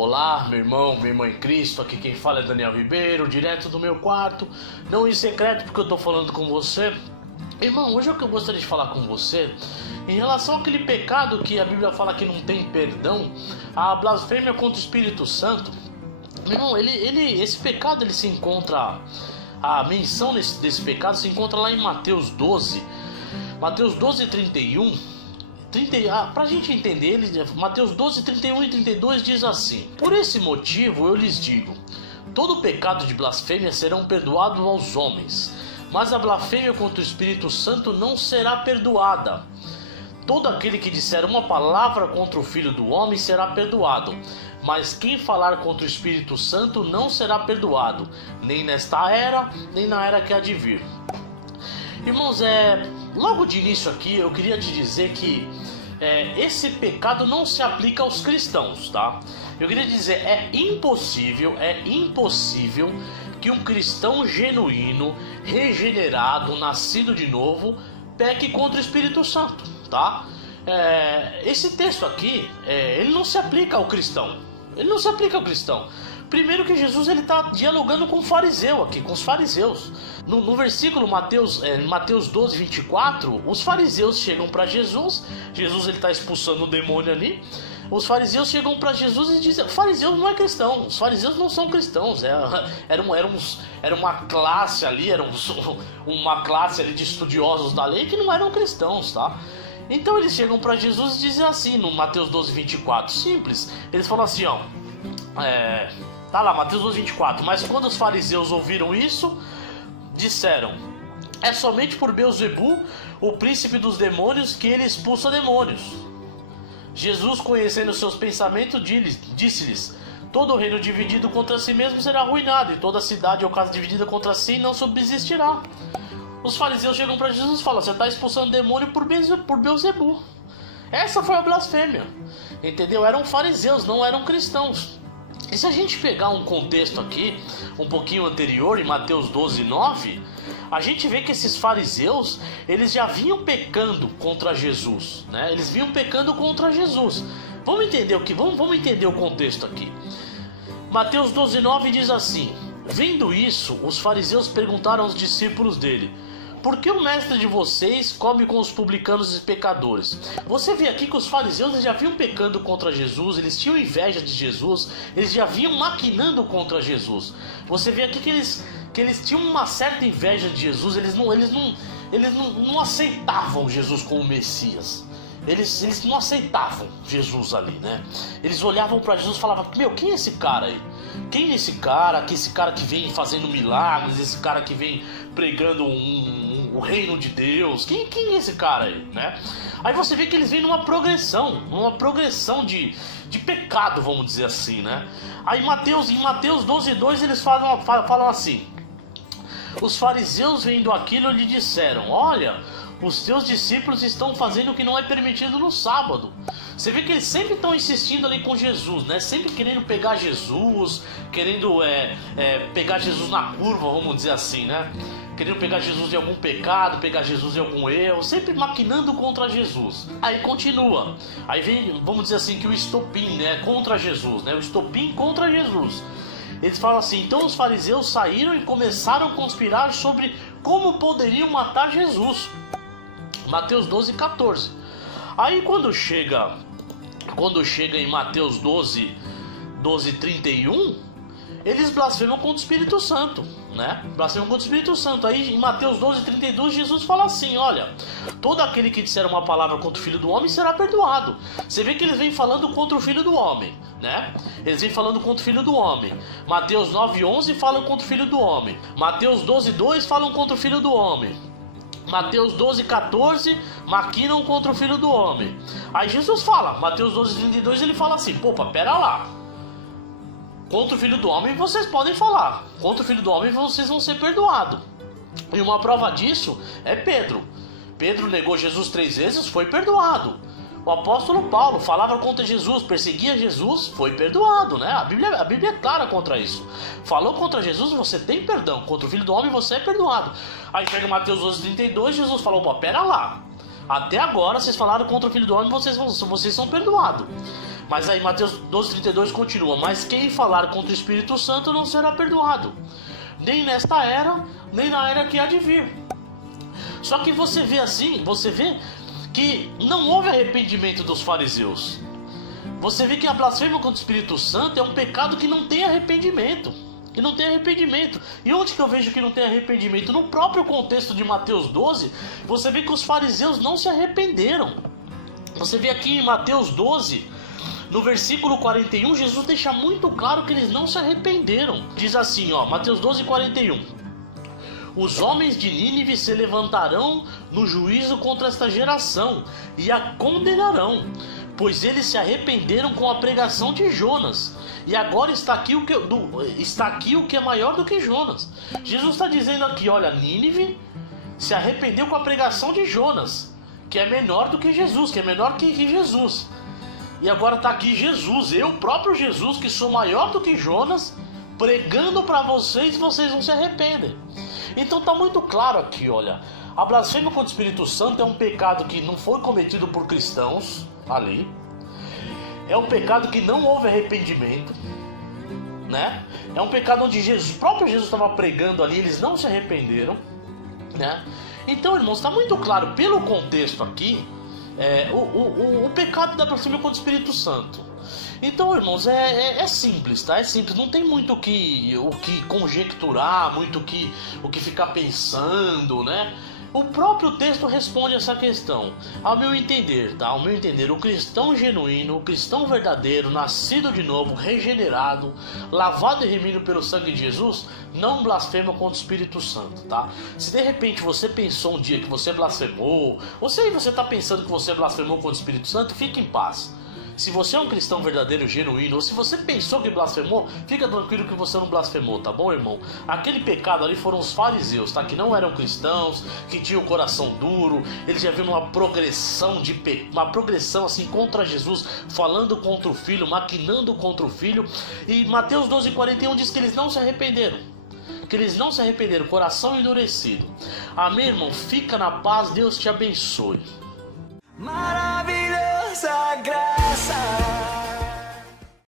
Olá, meu irmão, minha irmã em Cristo, aqui quem fala é Daniel Ribeiro, direto do meu quarto, não em secreto porque eu tô falando com você. Irmão, hoje é o que eu gostaria de falar com você em relação àquele pecado que a Bíblia fala que não tem perdão, a blasfêmia contra o Espírito Santo. Irmão, esse pecado ele se encontra, a menção desse pecado se encontra lá em Mateus 12, Mateus 12, 31. Pra gente entender, Mateus 12, 31 e 32 diz assim: Por esse motivo eu lhes digo, todo pecado de blasfêmia serão perdoados aos homens, mas a blasfêmia contra o Espírito Santo não será perdoada. Todo aquele que disser uma palavra contra o Filho do Homem será perdoado, mas quem falar contra o Espírito Santo não será perdoado, nem nesta era, nem na era que há de vir. Irmãos, logo de início aqui eu queria te dizer que esse pecado não se aplica aos cristãos, tá? Eu queria dizer, é impossível que um cristão genuíno, regenerado, nascido de novo, peque contra o Espírito Santo, tá? Esse texto aqui, ele não se aplica ao cristão. Ele não se aplica ao cristão. Primeiro que Jesus ele está dialogando com o fariseu aqui, com os fariseus. No versículo Mateus 12, 24, os fariseus chegam para Jesus. Jesus está expulsando o demônio ali. Os fariseus chegam para Jesus e dizem: fariseus não é cristão, os fariseus não são cristãos. Era uma classe ali, uma classe ali de estudiosos da lei que não eram cristãos, tá? Então eles chegam para Jesus e dizem assim, no Mateus 12, 24, simples. Eles falam assim, ó, tá lá, Mateus 12, 24. Mas quando os fariseus ouviram isso, disseram: é somente por Beelzebu, o príncipe dos demônios, que ele expulsa demônios. Jesus, conhecendo seus pensamentos, disse-lhes: todo reino dividido contra si mesmo será arruinado, e toda cidade ou casa dividida contra si não subsistirá. Os fariseus chegam para Jesus e falam: você está expulsando demônio por Beelzebu. Essa foi a blasfêmia, entendeu? Eram fariseus, não eram cristãos. E se a gente pegar um contexto aqui, um pouquinho anterior, em Mateus 12, 9, a gente vê que esses fariseus, eles já vinham pecando contra Jesus, né? Eles vinham pecando contra Jesus. Vamos entender o contexto aqui. Mateus 12, 9 diz assim: vendo isso, os fariseus perguntaram aos discípulos dele: por que o mestre de vocês come com os publicanos e pecadores? Você vê aqui que os fariseus eles já vinham pecando contra Jesus, eles tinham inveja de Jesus, eles já vinham maquinando contra Jesus. Você vê aqui que eles tinham uma certa inveja de Jesus, eles não aceitavam Jesus como Messias. Eles não aceitavam Jesus ali, né? Eles olhavam para Jesus e falavam: meu, quem é esse cara aí? Quem é esse cara? Esse cara que vem fazendo milagres, esse cara que vem pregando o reino de Deus? Quem é esse cara aí, né? Aí você vê que eles vêm numa progressão de pecado, vamos dizer assim, né? Aí em Mateus 12, 2 eles falam assim: os fariseus vendo aquilo lhe disseram: olha, os teus discípulos estão fazendo o que não é permitido no sábado. Você vê que eles sempre estão insistindo ali com Jesus, né? Sempre querendo pegar Jesus, querendo pegar Jesus na curva, vamos dizer assim, né? Querendo pegar Jesus em algum pecado, pegar Jesus em algum erro, sempre maquinando contra Jesus. Aí continua. Aí vem, vamos dizer assim, que o estopim, né? Contra Jesus, né? O estopim contra Jesus. Eles falam assim: então os fariseus saíram e começaram a conspirar sobre como poderiam matar Jesus. Mateus 12, 14. Aí quando chega em Mateus 12, 31, eles blasfemam contra o Espírito Santo, né? Blasfemam contra o Espírito Santo. Aí em Mateus 12, 32, Jesus fala assim: olha, todo aquele que disser uma palavra contra o Filho do Homem será perdoado. Você vê que eles vêm falando contra o Filho do Homem, né? Eles vêm falando contra o Filho do Homem. Mateus 9, 11 falam contra o Filho do Homem. Mateus 12, 2 falam contra o Filho do Homem. Mateus 12, 14 maquinam contra o Filho do Homem. Aí Jesus fala, Mateus 12, 32, ele fala assim: pô, pera lá, contra o Filho do Homem vocês podem falar, contra o Filho do Homem vocês vão ser perdoados. E uma prova disso é Pedro. Pedro negou Jesus 3 vezes, foi perdoado. O apóstolo Paulo falava contra Jesus, perseguia Jesus, foi perdoado, né? A Bíblia é clara contra isso. Falou contra Jesus, você tem perdão. Contra o Filho do Homem, você é perdoado. Aí chega Mateus 12, 32, Jesus falou: pô, pera lá, até agora vocês falaram contra o Filho do Homem, vocês são perdoados. Mas aí Mateus 12:32 continua: mas quem falar contra o Espírito Santo não será perdoado, nem nesta era, nem na era que há de vir. Só que você vê assim, você vê que não houve arrependimento dos fariseus. Você vê que a blasfêmia contra o Espírito Santo é um pecado que não tem arrependimento. Que não tem arrependimento. E onde que eu vejo que não tem arrependimento? No próprio contexto de Mateus 12, você vê que os fariseus não se arrependeram. Você vê aqui em Mateus 12, no versículo 41, Jesus deixa muito claro que eles não se arrependeram. Diz assim, ó, Mateus 12:41: os homens de Nínive se levantarão no juízo contra esta geração e a condenarão, pois eles se arrependeram com a pregação de Jonas. E agora está aqui o que é maior do que Jonas. Jesus está dizendo aqui, olha, Nínive se arrependeu com a pregação de Jonas, que é menor do que Jesus, que é menor que Jesus. E agora está aqui Jesus, eu próprio Jesus, que sou maior do que Jonas, pregando para vocês e vocês não se arrependem. Então está muito claro aqui, olha, a blasfêmia contra o Espírito Santo é um pecado que não foi cometido por cristãos ali. É um pecado que não houve arrependimento, né? É um pecado onde Jesus, o próprio Jesus estava pregando ali, eles não se arrependeram, né? Então, irmãos, está muito claro pelo contexto aqui o pecado da blasfêmia contra o Espírito Santo. Então, irmãos, é simples, tá? É simples, não tem muito o que conjecturar, muito o que ficar pensando, né? O próprio texto responde essa questão. Ao meu entender, tá? Ao meu entender, o cristão genuíno, o cristão verdadeiro, nascido de novo, regenerado, lavado e remido pelo sangue de Jesus, não blasfema contra o Espírito Santo, tá? Se de repente você pensou um dia que você blasfemou, ou se você está pensando que você blasfemou contra o Espírito Santo, fique em paz. Se você é um cristão verdadeiro, genuíno, ou se você pensou que blasfemou, fica tranquilo que você não blasfemou, tá bom, irmão? Aquele pecado ali foram os fariseus, tá? Que não eram cristãos, que tinham o coração duro, eles já viram uma progressão assim contra Jesus, falando contra o Filho, maquinando contra o Filho. E Mateus 12:41 diz que eles não se arrependeram. Que eles não se arrependeram, coração endurecido. Amém, irmão? Fica na paz, Deus te abençoe. Maravilhosa graça.